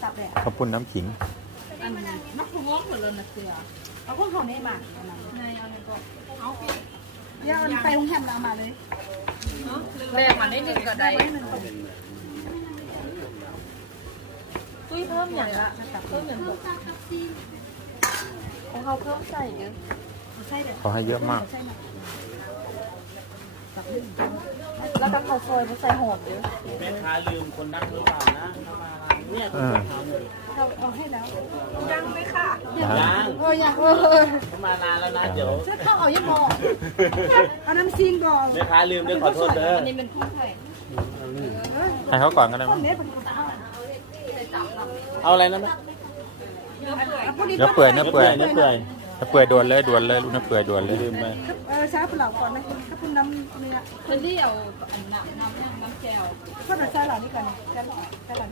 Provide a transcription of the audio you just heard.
ตับแหละข้าวปุ้นน้ำขิงอันมักพะวงหมดเลยนะเสือเอาพวกเขาเนี่ยมาในเอาในก็เอาไปเดี๋ยวไปโรงแรมเรามาเลยแรงมาได้หนึ่งก็ได้ตุ้ยเพิ่มอย่างละเพิ่มอย่างของเขาเพิ่มใส่เยอะใช่เด็ดขอให้เยอะมากใช่ไหมแล้วก็เขาซอยมาใส่หอมเยอะแม่ค้าลืมคนนั่งหรือเปล่านะเข้ามาเนี่ยคือคนทำเลยเราเอาให้แล้วยังเลยค่ะยังอยากเขามานานแล้วนะเดี๋ยวจะเข้าเอายังบอกเอาน้ำซิงก่อนแม่ค้าลืมด้วยขอโทษเด้ออันนี้เป็นข้าวไข่ให้เขาก่อนก็ได้พวมั้กงนี้เป็นข้าวเอาอะไรนะแม่พวกนี้เนื้อเปื่อยเนื้อเปื่อยเนื้อเปื่อยด่วนเลยลูกเนื้อเปื่อยด่วนเลยลืมไปช้าเปล่าก่อนนะถ้าคุณน้ำเนื้อคนที่เอาอันน้ำแจ่วก็จะใช้เหล่านี้ก่อนแค่หล่อ